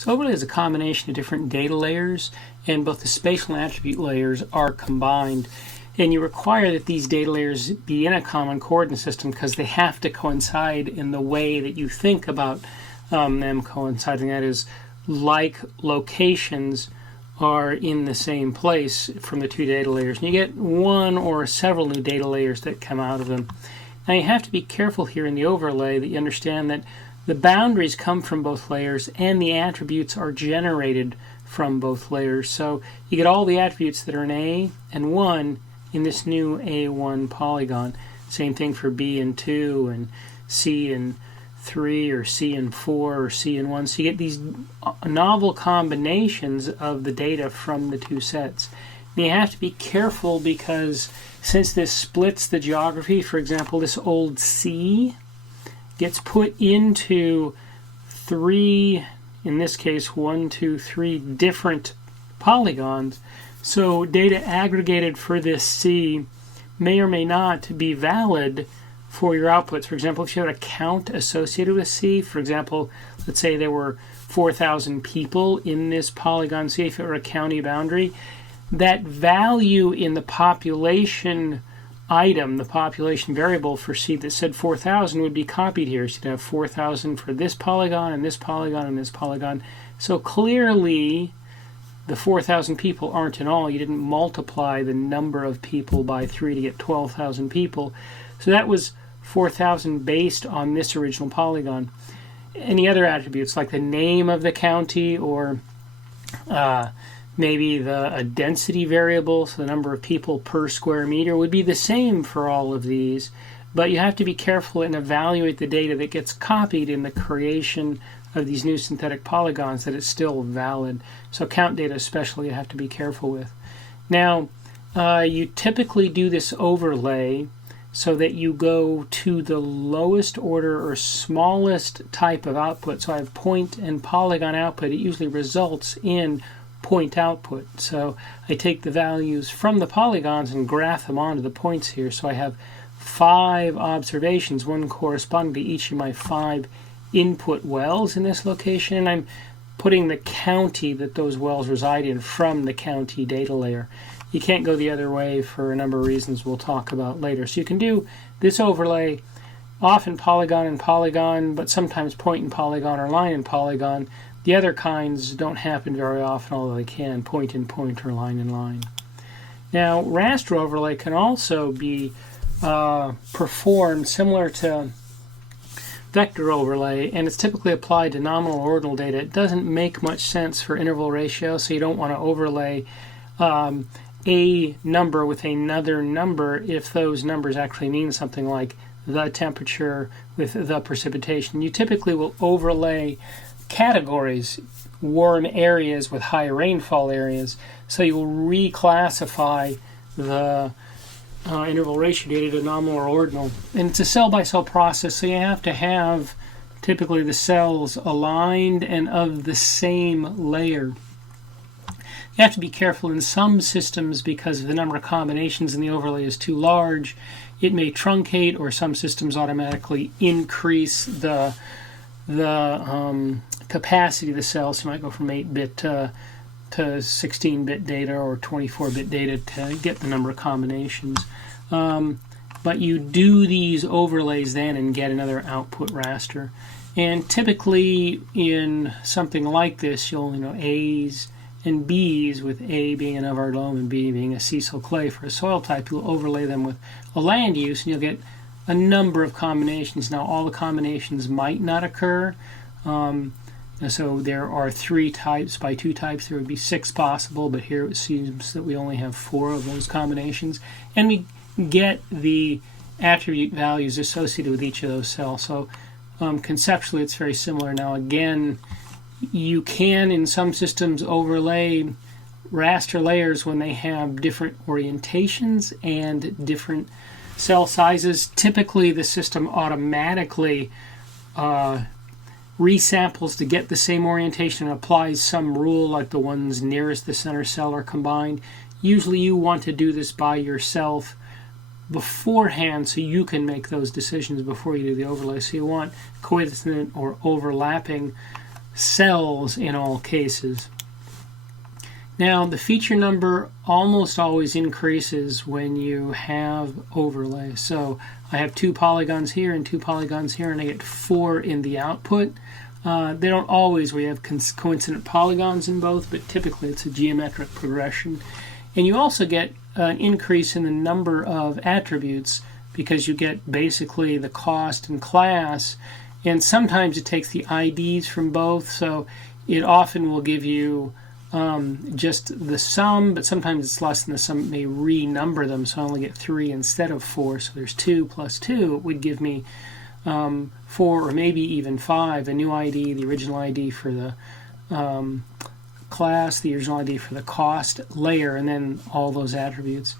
So overlay is a combination of different data layers, and both the spatial and attribute layers are combined. And you require that these data layers be in a common coordinate system because they have to coincide in the way that you think about them coinciding. That is, like locations are in the same place from the two data layers. And you get one or several new data layers that come out of them. Now you have to be careful here in the overlay that you understand that the boundaries come from both layers and the attributes are generated from both layers. So you get all the attributes that are in A and 1 in this new A1 polygon. Same thing for B and 2 and C and 3 or C and 4 or C and 1. So you get these novel combinations of the data from the two sets. And you have to be careful because since this splits the geography, for example, this old C gets put into 3, in this case 1, 2, 3 different polygons. So data aggregated for this C may or may not be valid for your outputs. For example, if you had a count associated with C, for example, let's say there were 4,000 people in this polygon C, if it were a county boundary, that value in the population item, the population variable for C that said 4,000 would be copied here. So you'd have 4,000 for this polygon and this polygon and this polygon. So clearly the 4,000 people aren't in all. You didn't multiply the number of people by 3 to get 12,000 people. So that was 4,000 based on this original polygon. Any other attributes like the name of the county or maybe a density variable, so the number of people per square meter, would be the same for all of these. But you have to be careful and evaluate the data that gets copied in the creation of these new synthetic polygons, that it's still valid. So count data especially you have to be careful with. Now, you typically do this overlay so that you go to the lowest order or smallest type of output. So I have point and polygon output. It usually results in point output. So I take the values from the polygons and graph them onto the points here. So I have 5 observations, one corresponding to each of my 5 input wells in this location, and I'm putting the county that those wells reside in from the county data layer. You can't go the other way for a number of reasons we'll talk about later. So you can do this overlay, often polygon and polygon, but sometimes point and polygon or line and polygon. The other kinds don't happen very often, although they can, point and point or line and line. Now, raster overlay can also be performed similar to vector overlay, and it's typically applied to nominal ordinal data. It doesn't make much sense for interval ratio, so you don't want to overlay a number with another number if those numbers actually mean something like the temperature with the precipitation. You typically will overlay categories, warm areas with high rainfall areas, so you will reclassify the interval ratio data to nominal or ordinal. And it's a cell-by-cell process, so you have to have typically the cells aligned and of the same layer. You have to be careful in some systems because if the number of combinations in the overlay is too large, it may truncate, or some systems automatically increase the capacity of the cells. So you might go from 8-bit to 16-bit data or 24-bit data to get the number of combinations. But you do these overlays then and get another output raster. And typically in something like this, you'll A's and B's, with A being an Navarre loam and B being a Cecil clay for a soil type, you'll overlay them with a land use and you'll get a number of combinations. Now all the combinations might not occur. So there are 3 types. By 2 types there would be 6 possible, but here it seems that we only have 4 of those combinations. And we get the attribute values associated with each of those cells. So conceptually it's very similar. Now again, you can in some systems overlay raster layers when they have different orientations and different cell sizes. Typically the system automatically resamples to get the same orientation and applies some rule, like the ones nearest the center cell are combined. Usually you want to do this by yourself beforehand so you can make those decisions before you do the overlay. So you want coincident or overlapping cells in all cases. Now, the feature number almost always increases when you have overlay. So I have 2 polygons here and 2 polygons here, and I get 4 in the output. They don't always, we have coincident polygons in both, but typically it's a geometric progression. And you also get an increase in the number of attributes because you get basically the cost and class, and sometimes it takes the IDs from both, so it often will give you just the sum, but sometimes it's less than the sum. It may renumber them, so I only get 3 instead of 4. So there's 2 plus 2. It would give me 4 or maybe even 5. A new ID, the original ID for the class, the original ID for the cost layer, and then all those attributes.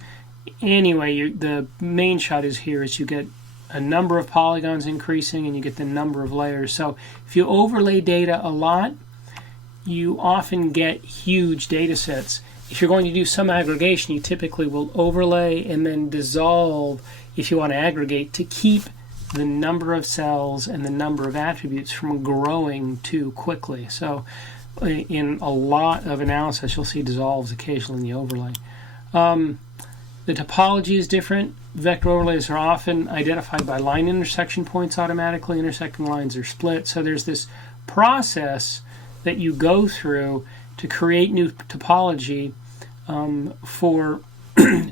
Anyway, the main shot is here is you get a number of polygons increasing and you get the number of layers. So if you overlay data a lot, you often get huge data sets. If you're going to do some aggregation, you typically will overlay and then dissolve if you want to aggregate to keep the number of cells and the number of attributes from growing too quickly. So in a lot of analysis, you'll see dissolves occasionally in the overlay. The topology is different. Vector overlays are often identified by line intersection points automatically. Intersecting lines are split. So there's this process that you go through to create new topology for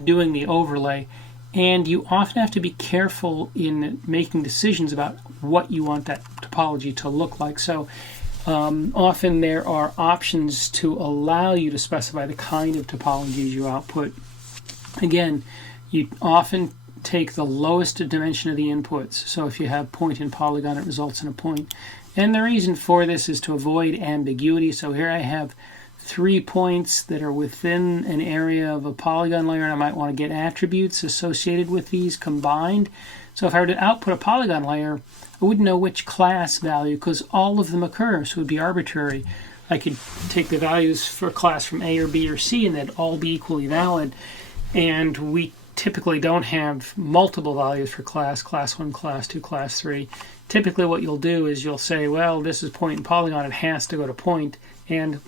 doing the overlay. And you often have to be careful in making decisions about what you want that topology to look like. So often there are options to allow you to specify the kind of topologies you output. Again, you often take the lowest dimension of the inputs. So if you have point and polygon, it results in a point. And the reason for this is to avoid ambiguity. So here I have 3 points that are within an area of a polygon layer, and I might want to get attributes associated with these combined. So if I were to output a polygon layer, I wouldn't know which class value because all of them occur, so it would be arbitrary. I could take the values for a class from A or B or C and they'd all be equally valid. And we typically don't have multiple values for class 1, class 2, class 3. Typically what you'll do is you'll say, well, this is point and polygon, it has to go to point, and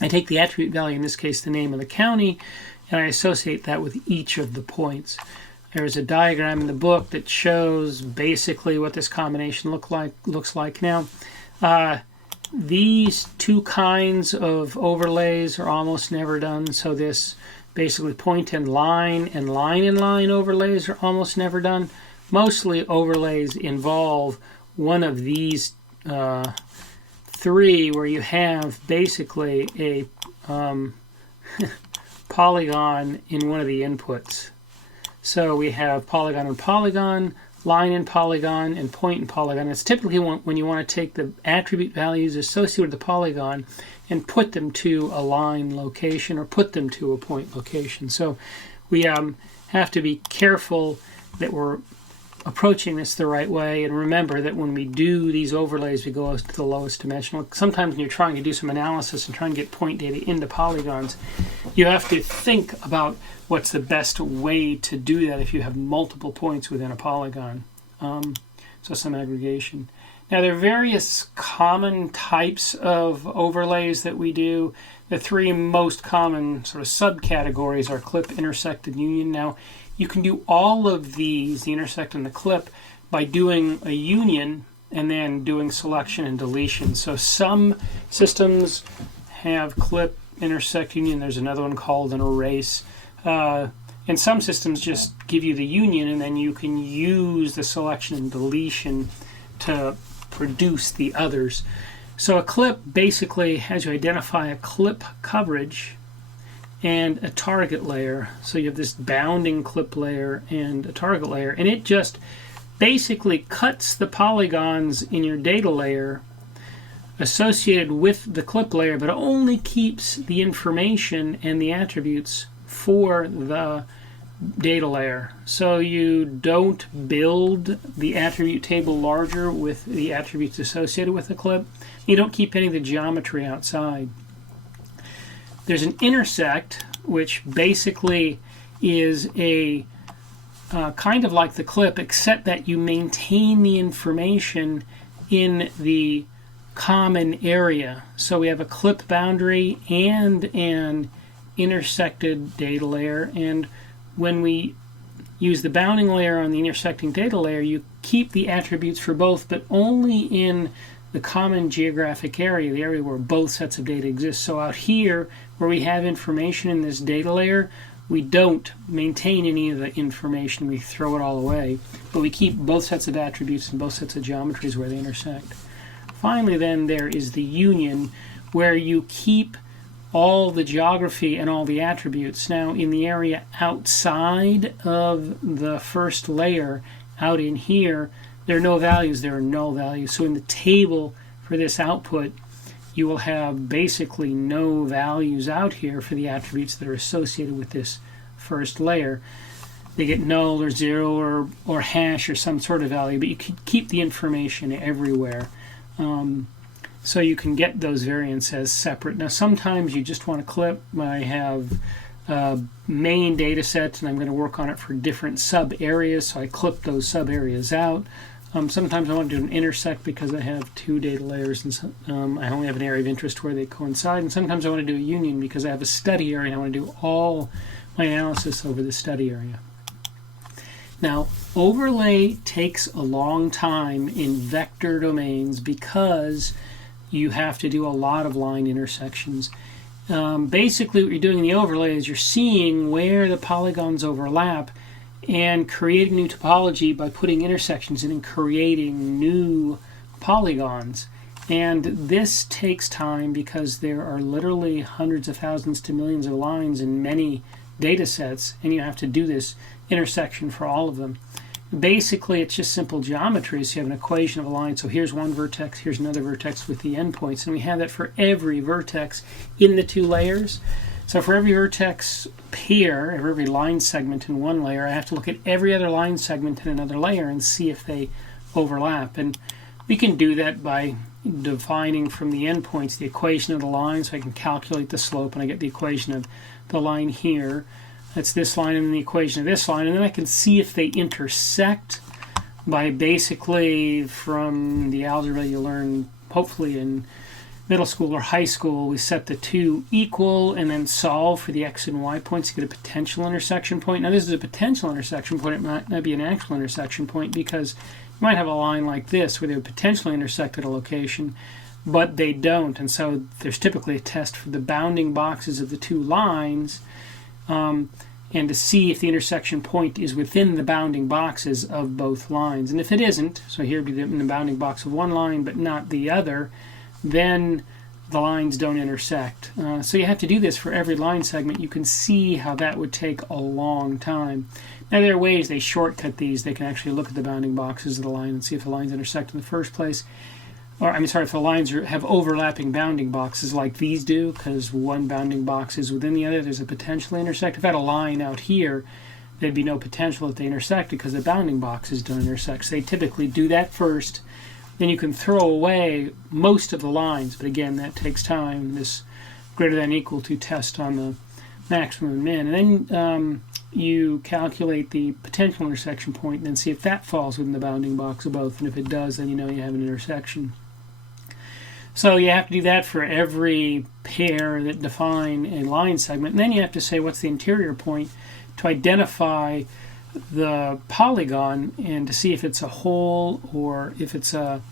I take the attribute value, in this case the name of the county, and I associate that with each of the points. There's a diagram in the book that shows basically what this combination looks like. Now, these 2 kinds of overlays are almost never done, so this basically point and line overlays are almost never done. Mostly overlays involve one of these 3 where you have basically a polygon in one of the inputs. So we have polygon and polygon, line and polygon, and point and polygon. It's typically when you want to take the attribute values associated with the polygon and put them to a line location or put them to a point location. So we have to be careful that we're approaching this the right way, and remember that when we do these overlays, we go to the lowest dimensional. Sometimes when you're trying to do some analysis and trying to get point data into polygons, you have to think about what's the best way to do that if you have multiple points within a polygon. So some aggregation. Now there are various common types of overlays that we do. The 3 most common sort of subcategories are clip, intersect, and union. Now you can do all of these, the intersect and the clip, by doing a union and then doing selection and deletion. So some systems have clip, intersect, union. There's another one called an erase. And some systems just give you the union, and then you can use the selection and deletion to produce the others. So a clip basically has you identify a clip coverage and a target layer. So you have this bounding clip layer and a target layer, and it just basically cuts the polygons in your data layer associated with the clip layer, but only keeps the information and the attributes for the data layer. So you don't build the attribute table larger with the attributes associated with the clip. You don't keep any of the geometry outside. There's an intersect, which basically is a kind of like the clip, except that you maintain the information in the common area. So we have a clip boundary and an intersected data layer, and when we use the bounding layer on the intersecting data layer, you keep the attributes for both, but only in the common geographic area, the area where both sets of data exist. So out here, where we have information in this data layer, we don't maintain any of the information, we throw it all away, but we keep both sets of attributes and both sets of geometries where they intersect. Finally then, there is the union, where you keep all the geography and all the attributes. Now in the area outside of the first layer, out in here, there are no values, there are null values. So in the table for this output, you will have basically no values out here for the attributes that are associated with this first layer. They get null or zero or hash or some sort of value, but you can keep the information everywhere. So you can get those variants as separate. Now sometimes you just want to clip. I have main data sets and I'm going to work on it for different sub areas, so I clip those sub areas out. Sometimes I want to do an intersect because I have two data layers and I only have an area of interest where they coincide, and sometimes I want to do a union because I have a study area and I want to do all my analysis over the study area. Now overlay takes a long time in vector domains because you have to do a lot of line intersections. Basically what you're doing in the overlay is you're seeing where the polygons overlap and creating new topology by putting intersections in and creating new polygons. And this takes time because there are literally hundreds of thousands to millions of lines in many data sets, and you have to do this intersection for all of them. Basically, it's just simple geometry. So you have an equation of a line. So here's one vertex, here's another vertex with the endpoints, and we have that for every vertex in the two layers. So for every vertex pair, or every line segment in one layer, I have to look at every other line segment in another layer and see if they overlap. And we can do that by defining from the endpoints the equation of the line, so I can calculate the slope, and I get the equation of the line here. That's this line, and then the equation of this line, and then I can see if they intersect by basically, from the algebra you learn hopefully in middle school or high school, we set the two equal and then solve for the x and y points to get a potential intersection point. Now this is a potential intersection point, it might not be an actual intersection point, because you might have a line like this where they would potentially intersect at a location, but they don't, and so there's typically a test for the bounding boxes of the two lines, and to see if the intersection point is within the bounding boxes of both lines. And if it isn't, so here would be in the bounding box of one line but not the other, then the lines don't intersect. So you have to do this for every line segment. You can see how that would take a long time. Now there are ways they shortcut these. They can actually look at the bounding boxes of the line and see if the lines intersect in the first place. Or if the lines have overlapping bounding boxes like these do, because one bounding box is within the other, there's a potential intersect. If I had a line out here, there'd be no potential that they intersect because the bounding boxes don't intersect. So they typically do that first. Then you can throw away most of the lines, but again, that takes time. This greater than equal to test on the maximum and min. And then you calculate the potential intersection point and then see if that falls within the bounding box of both. And if it does, then you know you have an intersection. So you have to do that for every pair that define a line segment. And then you have to say what's the interior point to identify the polygon and to see if it's a hole or if it's a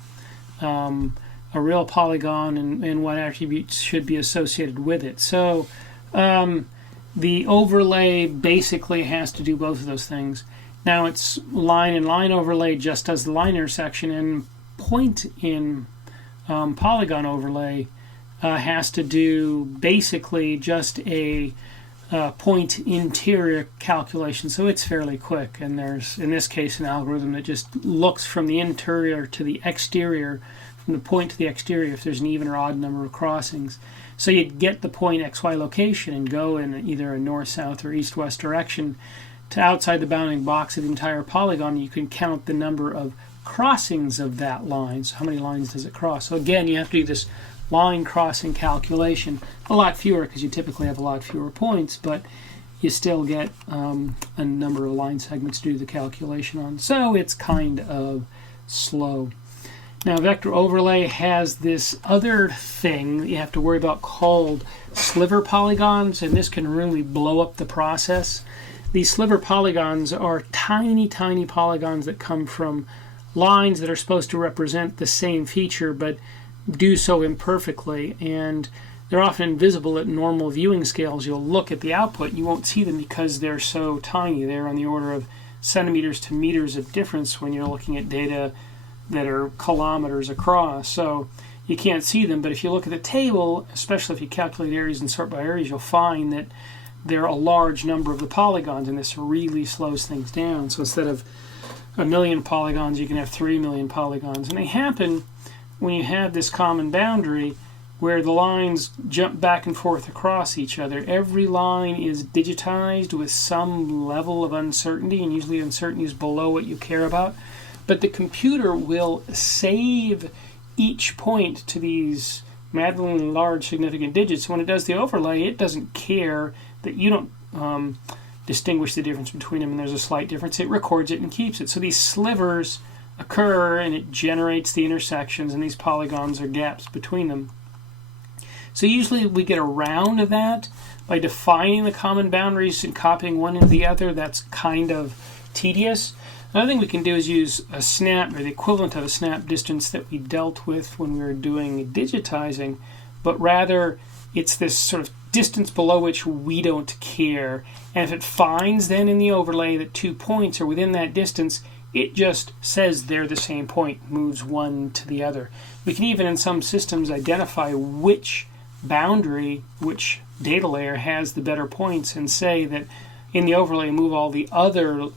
real polygon, and what attributes should be associated with it. So the overlay basically has to do both of those things. Now it's line and line overlay just does the line intersection, and point in polygon overlay has to do basically just a point interior calculation, so it's fairly quick. And there's, in this case, an algorithm that just looks from the interior to the exterior, from the point to the exterior, if there's an even or odd number of crossings. So you'd get the point XY location and go in either a north, south, or east, west direction to outside the bounding box of the entire polygon. You can count the number of crossings of that line. So how many lines does it cross? So again, you have to do this line crossing calculation. A lot fewer, because you typically have a lot fewer points, but you still get a number of line segments to do the calculation on. So it's kind of slow. Now, vector overlay has this other thing that you have to worry about called sliver polygons, and this can really blow up the process. These sliver polygons are tiny, tiny polygons that come from lines that are supposed to represent the same feature but do so imperfectly, and they're often invisible at normal viewing scales. You'll look at the output, you won't see them because they're so tiny. They're on the order of centimeters to meters of difference when you're looking at data that are kilometers across. So you can't see them, but if you look at the table, especially if you calculate areas and sort by areas, you'll find that there are a large number of the polygons, and this really slows things down. So instead of 1 million polygons, you can have 3 million polygons. And they happen when you have this common boundary where the lines jump back and forth across each other. Every line is digitized with some level of uncertainty, and usually uncertainty is below what you care about. But the computer will save each point to these maddeningly large significant digits. When it does the overlay, it doesn't care that you don't distinguish the difference between them and there's a slight difference. It records it and keeps it. So these slivers occur and it generates the intersections, and these polygons are gaps between them. So usually we get around that by defining the common boundaries and copying one into the other. That's kind of tedious. Another thing we can do is use a snap, or the equivalent of a snap distance that we dealt with when we were doing digitizing, but rather it's this sort of distance below which we don't care. And if it finds then in the overlay that 2 points are within that distance, it just says they're the same point, moves one to the other. We can even in some systems identify which boundary, which data layer has the better points, and say that in the overlay move all the other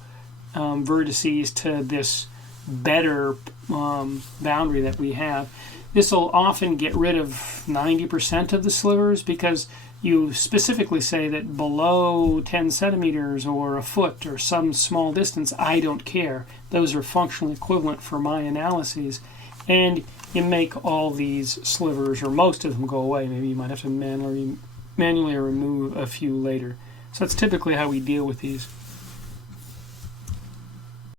vertices to this better boundary that we have. This will often get rid of 90% of the slivers because you specifically say that below 10 centimeters or a foot or some small distance, I don't care. Those are functionally equivalent for my analyses. And you make all these slivers, or most of them, go away. Maybe you might have to manually remove a few later. So that's typically how we deal with these.